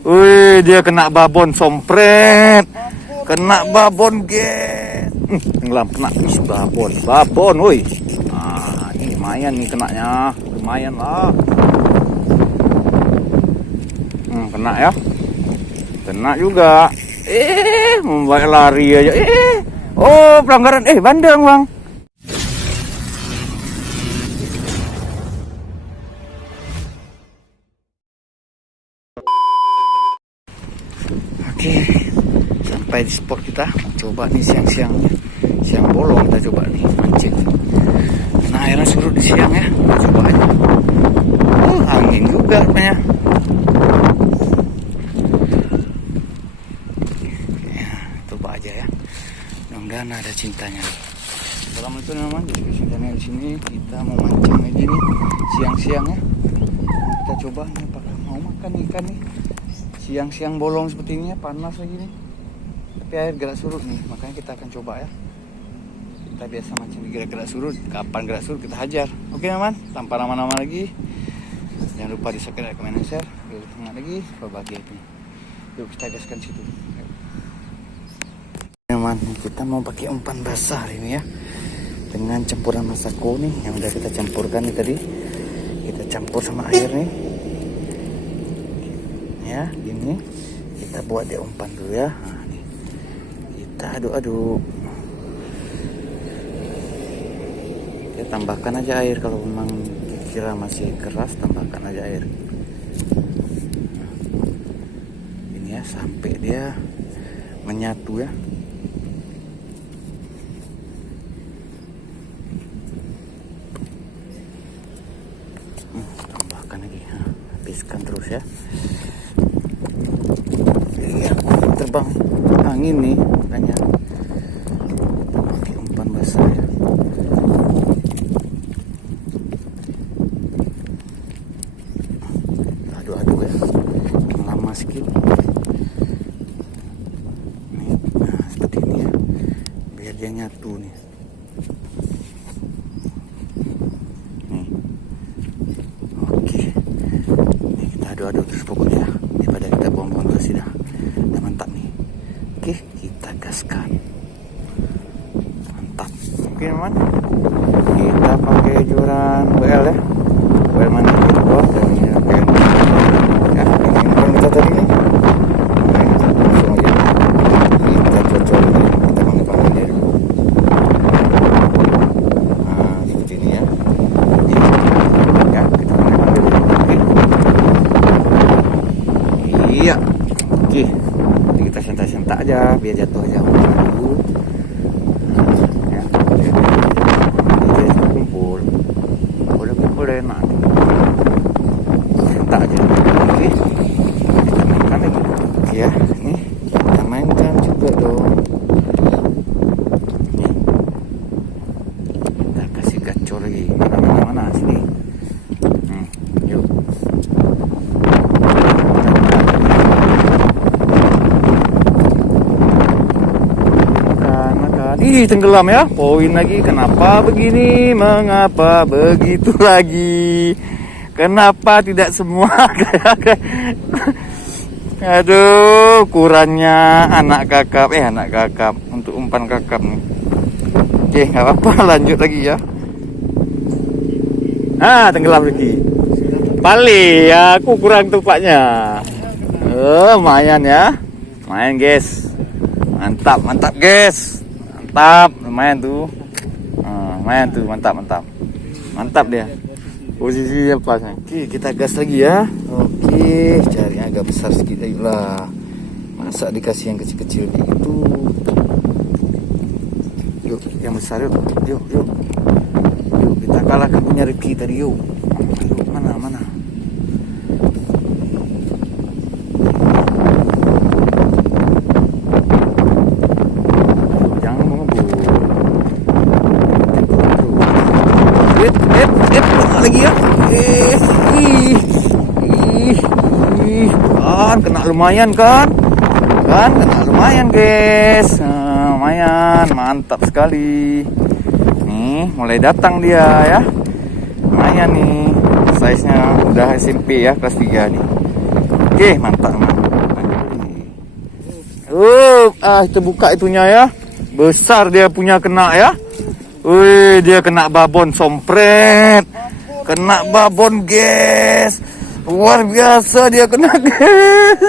Wih, dia kena babon sompret. Kena babon, guys. Tenggelam, kena babon, woi. Nah, ini lumayan nih kenanya. Lumayan lah. Kena ya. Kena juga. Membaik lari aja. Oh, pelanggaran. Bandeng, Bang. Oke, sampai di spot kita. Coba nih siang-siangnya. Siang bolong kita coba nih mancing. Nah, airnya surut di siang ya. Kita coba aja. Angin juga rupanya. Ya, coba aja ya. Mudah-mudahan ada cintanya. Assalamualaikum teman-teman. Jadi kesini di sini kita mau mancing aja nih siang-siang ya. Kita coba nih apakah mau makan ikan nih. Siang-siang bolong seperti ini ya, panas lagi nih. Tapi air gerak surut nih, makanya kita akan coba ya. Kita biasa mancing gerak-gerak surut. Kapan gerak surut kita hajar. Oke teman, tanpa lama-lama lagi. Jangan lupa di subscribe, komen, dan share. Yuk tengah lagi, bahagia ini. Yuk kita gaskan situ. Teman, kita mau pakai umpan basah ini ya. Dengan campuran masako nih, yang udah kita campurkan nih tadi. Kita campur sama air nih. Ya, gini kita buat dia umpan dulu ya. Nah, nih. Kita aduk-aduk. Kita tambahkan aja air kalau memang kira masih keras, tambahkan aja air. Nah, ini ya sampai dia menyatu ya. Tambahkan lagi. Nah, habiskan terus ya. Terbang angin nih makanya pakai umpan basah ya. Aduk-aduk ya, lama sedikit nih. Nah seperti ini ya, biar dia nyatu nih. Nih oke, nih kita aduk-aduk terus pokoknya daripada kita buang-buang basi dah. Mantap nih. Oke, kita gaskan. Mantap. Oke teman, kita pakai joran WL ya. WL mana kita buat dan ini pakai ya, ini kan kita tadi nih. Nah, langsung aja kita cocok ini, kita panggil dia dulu. Nah seperti ini ya. Jadi, ya kita panggil dulu. Iya. Oke, kita sentak-sentak aja biar jatuh aja dulu. Ya, jadi kumpul enak. Sentak aja. Oke, kita mainkan lagi. Ya, nih kita mainkan juga dong. Nih, kita kasih gacor lagi. Mana sini. Yuk. Tenggelam ya, poin lagi. Kenapa begini, mengapa begitu lagi, kenapa tidak semua kayak aduh, kurangnya anak kakap untuk umpan kakap nih. Oke, nggak apa-apa, lanjut lagi ya. Tenggelam lagi balik ya, aku kurang tupaknya. Lumayan ya, main guys, mantap guys. Mantap, lumayan tuh. Mantap dia. Posisinya pas. Oke, kita gas lagi ya. Oke, cari agak besar sedikit lagi lah. Masa dikasih yang kecil-kecil gitu. Yuk, yang besar yuk. Yuk, kita kalahkan punya Ricky tadi yuk. Yuk, mana? Lagi ya, kena lumayan kan, kena lumayan guys. Lumayan, mantap sekali. Nih mulai datang dia ya, lumayan nih size nya, udah SMP ya, kelas 3 nih. Oke, mantap. Kita buka itunya ya. Besar dia punya kena ya. Wih, dia kena babon sompret. Kena babon, guys. Luar biasa dia kena, guys.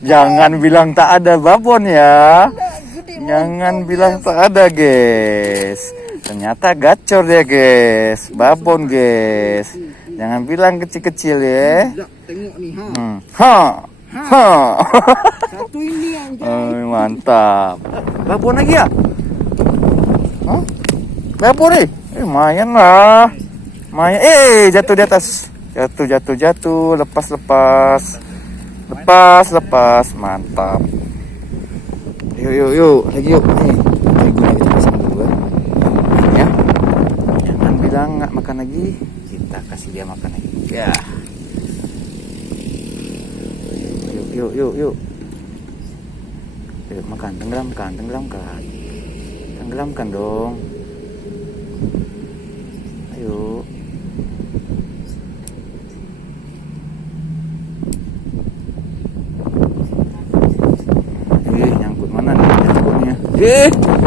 Jangan bilang tak ada babon ya. Jangan bilang tak ada, guys. Ternyata gacor dia, guys. Babon, guys. Jangan bilang kecil-kecil ya. Tengok nih, Satu ini anjay. Mantap. Babon lagi ya? Hah? Babon nih? Lumayan lah. Lumayan. Jatuh di atas. Jatuh. Lepas. Mantap. Yuk. Lagi yuk. Nih. Guna kita pasang dulu ya. Jangan bilang nggak makan lagi. Kita kasih dia makan lagi. Ya. Yuk. Yuk, makan. Tenggelamkan dong. Ayo. Nyangkut mana nih nyangkutnya?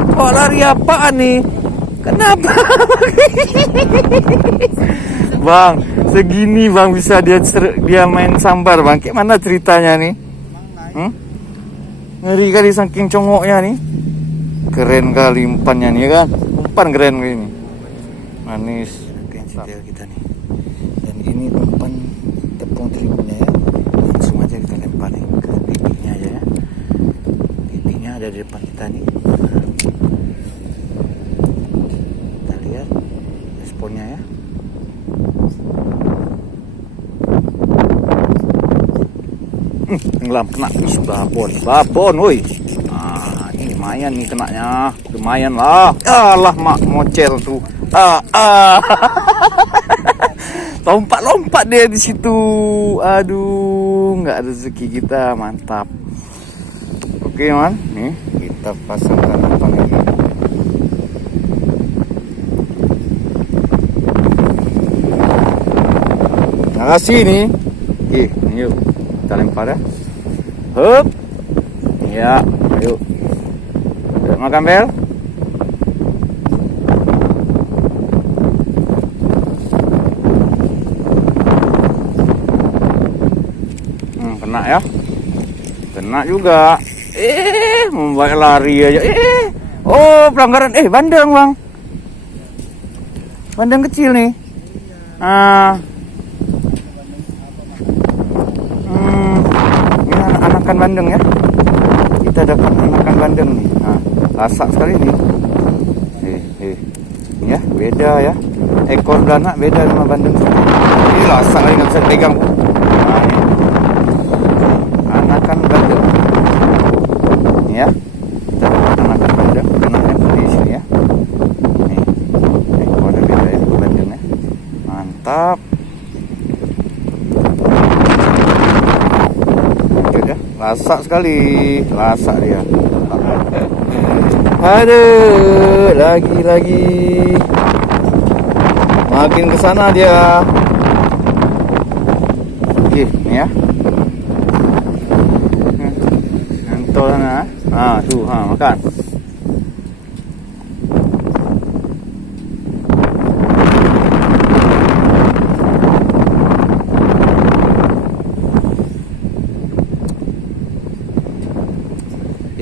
Kok lari apaan nih? Kenapa? Bang, segini bang bisa dia main sambar bang. Kayak mana ceritanya nih? Ngeri kali saking congoknya nih. Keren kali umpannya nih kan. Umpan keren ini. Manis. Oke, setel kita nih. Dan ini umpan tepung terigunya ya. Langsung aja kita lempar nih ke bibitnya aja ya. Bibitnya ada di depan kita nih. Kita lihat responnya ya. Tenggelam, kena. Babon, woi. Ini lumayan nih kenanya. Lumayan lah. Alah, mak mocel tuh. Lompat dia di situ. Aduh, nggak ada rezeki kita. Mantap. Oke, man. Nih, kita pasangkan apa lagi. Terima kasih nih. Oke, yuk. Kita lempar ya. Hup. Ya, ayo. Makan bel. Kena ya. Kena juga. Membuat lari aja. Oh, pelanggaran. Bandeng, Bang. Bandeng kecil nih. Anakan bandeng ya. Kita dapat anakan bandeng nih. Lasak sekali nih. Ya, beda ya. Ekor belanak beda sama bandeng. Ini lasak lagi nggak bisa pegang. Ini. Anakan bandeng. Ya. Kita dapat anakan bandeng. Kenanya di sini ya. Nih. Ekornya beda ya bandengnya. Mantap. Lasak sekali, lasak dia. Aduh, lagi. Makin ke sana dia. Oke, nih ya. Nantol sana. Tuh, makan.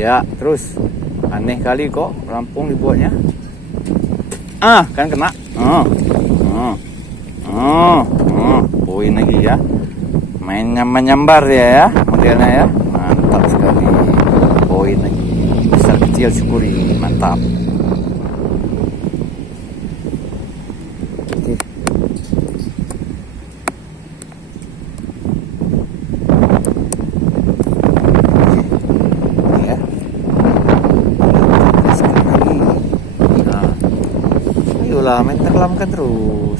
Ya, terus aneh kali kok rampung dibuatnya. Kan kena. Poin lagi ya. Main nyambar ya modelnya ya. Mantap sekali. Poin lagi. Besar kecil syukuri. Mantap. Oke. Main tenggelamkan terus.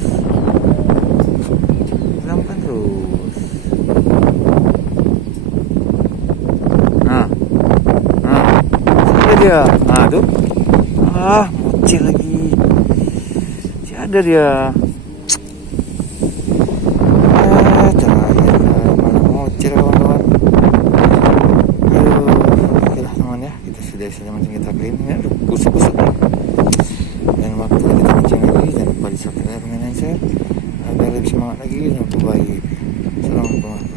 Sini dia. Tuh. Mocil lagi. Ada dia. Cahaya malah saja mancing kita kali ini ya, kusuk-kusuk ya. Dan waktu kita mancing lagi, jangan lupa di subscribe dengan share agar lebih semangat lagi. Jangan lupa bye. Assalamualaikum.